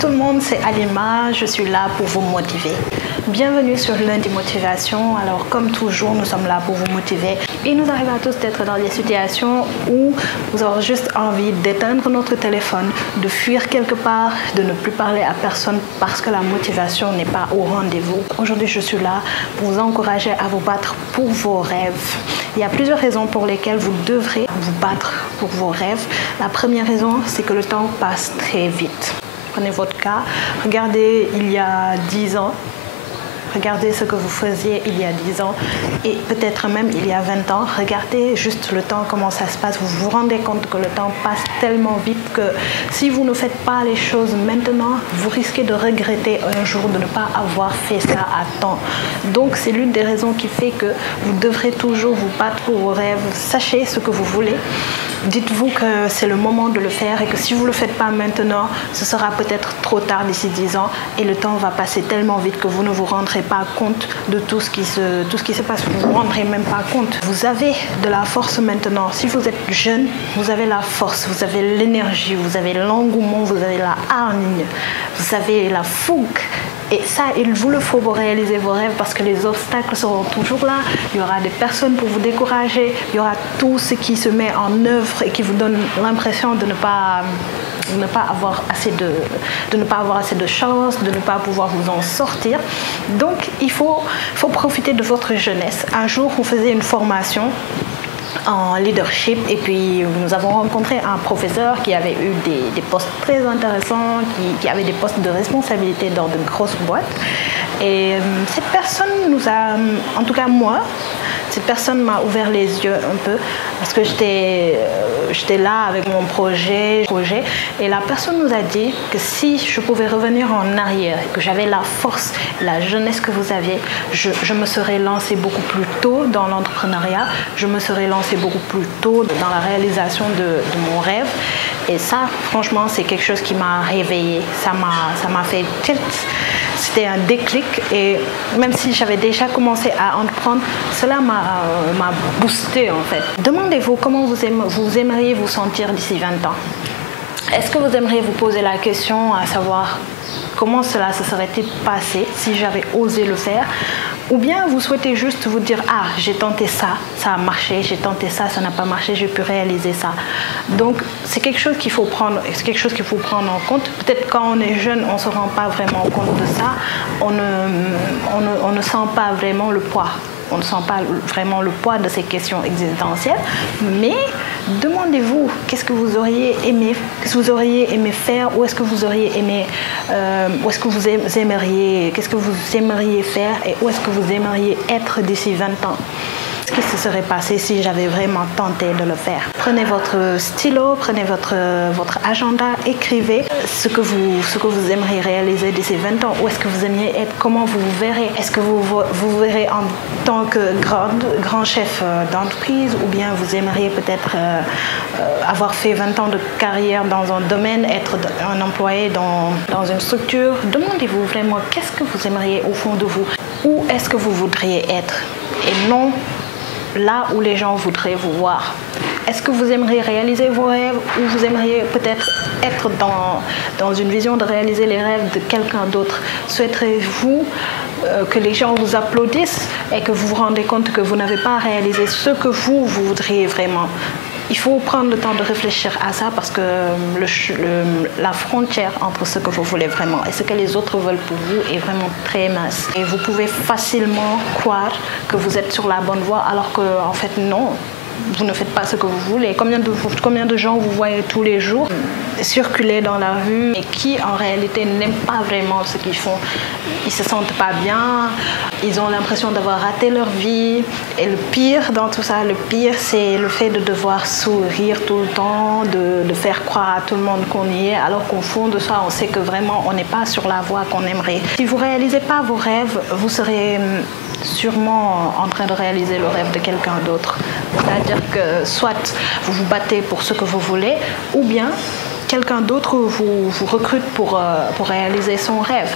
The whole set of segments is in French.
tout le monde, c'est Halima, je suis là pour vous motiver. Bienvenue sur Lundi Motivation. Alors comme toujours, nous sommes là pour vous motiver. Il nous arrive à tous d'être dans des situations où nous avons juste envie d'éteindre notre téléphone, de fuir quelque part, de ne plus parler à personne parce que la motivation n'est pas au rendez-vous. Aujourd'hui, je suis là pour vous encourager à vous battre pour vos rêves. Il y a plusieurs raisons pour lesquelles vous devrez vous battre pour vos rêves. La première raison, c'est que le temps passe très vite. Prenez votre cas, regardez il y a 10 ans, regardez ce que vous faisiez il y a 10 ans et peut-être même il y a 20 ans. Regardez juste le temps, comment ça se passe. Vous vous rendez compte que le temps passe tellement vite que si vous ne faites pas les choses maintenant, vous risquez de regretter un jour de ne pas avoir fait ça à temps. Donc c'est l'une des raisons qui fait que vous devrez toujours vous battre pour vos rêves. Sachez ce que vous voulez. Dites-vous que c'est le moment de le faire et que si vous ne le faites pas maintenant, ce sera peut-être trop tard d'ici 10 ans et le temps va passer tellement vite que vous ne vous rendrez pas compte de tout ce qui se passe. Vous ne vous rendrez même pas compte. Vous avez de la force maintenant. Si vous êtes jeune, vous avez la force, vous avez l'énergie, vous avez l'engouement, vous avez la hargne, vous avez la fougue. Et ça, il vous le faut pour réaliser vos rêves parce que les obstacles seront toujours là. Il y aura des personnes pour vous décourager. Il y aura tout ce qui se met en œuvre et qui vous donne l'impression de ne pas avoir assez de chance, de ne pas pouvoir vous en sortir. Donc, il faut profiter de votre jeunesse. Un jour, vous faisiez une formation en leadership et puis nous avons rencontré un professeur qui avait eu des postes très intéressants, qui avait des postes de responsabilité dans de grosses boîtes et cette personne nous a, en tout cas moi, cette personne m'a ouvert les yeux un peu parce que j'étais là avec mon projet et la personne nous a dit que si je pouvais revenir en arrière, que j'avais la force, la jeunesse que vous aviez, je me serais lancée beaucoup plus tôt dans l'entrepreneuriat, je me serais lancée beaucoup plus tôt dans la réalisation de mon rêve. Et ça, franchement, c'est quelque chose qui m'a réveillée. Ça m'a fait tilt. C'était un déclic et même si j'avais déjà commencé à entreprendre, cela m'a boosté en fait. Demandez-vous comment vous aimeriez vous sentir d'ici 20 ans. Est-ce que vous aimeriez vous poser la question à savoir comment cela se serait-il passé si j'avais osé le faire? Ou bien vous souhaitez juste vous dire « Ah, j'ai tenté ça, ça a marché, j'ai tenté ça, ça n'a pas marché, j'ai pu réaliser ça. » Donc, c'est quelque chose qu'il faut prendre en compte. Peut-être quand on est jeune, on ne se rend pas vraiment compte de ça. On ne sent pas vraiment le poids. On ne sent pas vraiment le poids de ces questions existentielles. Mais demandez-vous qu'est-ce que vous auriez aimé faire, où est-ce que vous auriez aimé, qu'est-ce que vous aimeriez faire et où est-ce que vous aimeriez être d'ici 20 ans. Qu'est-ce qui se serait passé si j'avais vraiment tenté de le faire? Prenez votre stylo, prenez votre agenda, écrivez ce que vous aimeriez réaliser d'ici 20 ans. Où est-ce que vous aimeriez être? Comment vous vous verrez? Est-ce que vous verrez en tant que grand chef d'entreprise ou bien vous aimeriez peut-être avoir fait 20 ans de carrière dans un domaine, être un employé dans une structure? Demandez-vous vraiment qu'est-ce que vous aimeriez au fond de vous. Où est-ce que vous voudriez être? Et non là où les gens voudraient vous voir. Est-ce que vous aimeriez réaliser vos rêves ou vous aimeriez peut-être être dans une vision de réaliser les rêves de quelqu'un d'autre? Souhaiterez-vous que les gens vous applaudissent et que vous vous rendez compte que vous n'avez pas réalisé ce que vous voudriez vraiment? Il faut prendre le temps de réfléchir à ça parce que la frontière entre ce que vous voulez vraiment et ce que les autres veulent pour vous est vraiment très mince. Et vous pouvez facilement croire que vous êtes sur la bonne voie alors qu'en fait non. Vous ne faites pas ce que vous voulez. Combien de gens vous voyez tous les jours circuler dans la rue et qui en réalité n'aiment pas vraiment ce qu'ils font. Ils ne se sentent pas bien, ils ont l'impression d'avoir raté leur vie. Et le pire dans tout ça, c'est le fait de devoir sourire tout le temps, de faire croire à tout le monde qu'on y est, alors qu'au fond de ça, on sait que vraiment on n'est pas sur la voie qu'on aimerait. Si vous ne réalisez pas vos rêves, vous serez sûrement en train de réaliser le rêve de quelqu'un d'autre. C'est-à-dire que soit vous vous battez pour ce que vous voulez, ou bien quelqu'un d'autre vous recrute pour réaliser son rêve.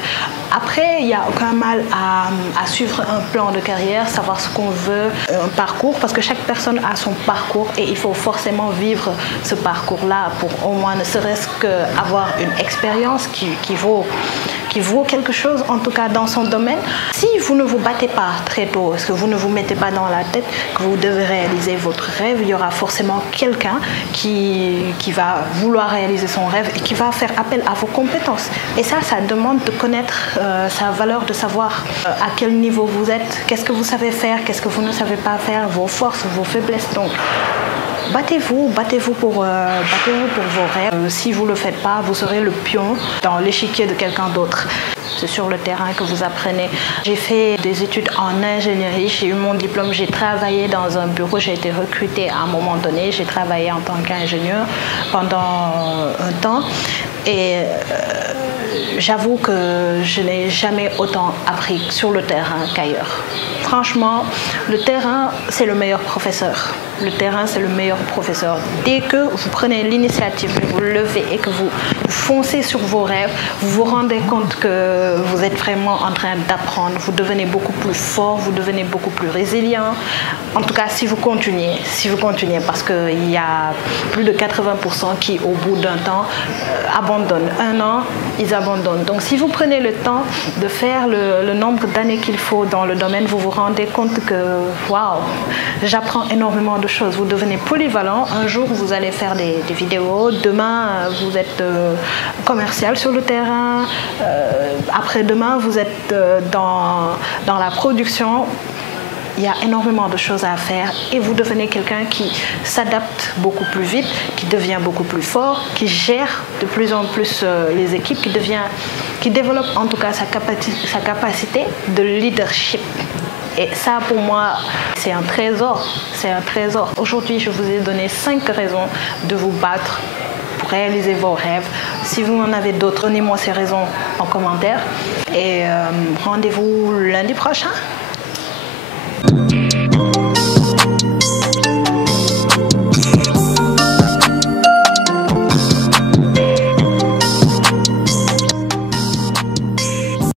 Après, il n'y a aucun mal à suivre un plan de carrière, savoir ce qu'on veut, un parcours, parce que chaque personne a son parcours et il faut forcément vivre ce parcours-là pour au moins ne serait-ce qu'avoir une expérience qui vaut quelque chose, en tout cas dans son domaine. Si vous ne vous battez pas très tôt, parce que vous ne vous mettez pas dans la tête que vous devez réaliser votre rêve, il y aura forcément quelqu'un qui va vouloir réaliser son rêve et qui va faire appel à vos compétences. Et ça demande de connaître sa valeur, de savoir à quel niveau vous êtes, qu'est-ce que vous savez faire, qu'est-ce que vous ne savez pas faire, vos forces, vos faiblesses. Donc, battez-vous pour vos rêves. Si vous ne le faites pas, vous serez le pion dans l'échiquier de quelqu'un d'autre. C'est sur le terrain que vous apprenez. J'ai fait des études en ingénierie, j'ai eu mon diplôme, j'ai travaillé dans un bureau, j'ai été recrutée à un moment donné, j'ai travaillé en tant qu'ingénieur pendant un temps. Et j'avoue que je n'ai jamais autant appris sur le terrain qu'ailleurs. Franchement, le terrain, c'est le meilleur professeur. Le terrain, c'est le meilleur professeur. Dès que vous prenez l'initiative, vous levez et que vous foncez sur vos rêves, vous vous rendez compte que vous êtes vraiment en train d'apprendre. Vous devenez beaucoup plus fort, vous devenez beaucoup plus résilient. En tout cas, si vous continuez, parce qu'il y a plus de 80% qui, au bout d'un temps, abandonnent. Un an, ils abandonnent. Donc, si vous prenez le temps de faire le nombre d'années qu'il faut dans le domaine, vous vous rendez compte que, waouh, j'apprends énormément de choses. Vous devenez polyvalent. Un jour, vous allez faire des vidéos. Demain, vous êtes commercial sur le terrain. Après-demain, vous êtes dans la production. Il y a énormément de choses à faire et vous devenez quelqu'un qui s'adapte beaucoup plus vite, qui devient beaucoup plus fort, qui gère de plus en plus les équipes, qui développe en tout cas sa capacité de leadership. Et ça, pour moi, c'est un trésor. C'est un trésor. Aujourd'hui, je vous ai donné 5 raisons de vous battre pour réaliser vos rêves. Si vous en avez d'autres, donnez-moi ces raisons en commentaire. Et rendez-vous lundi prochain.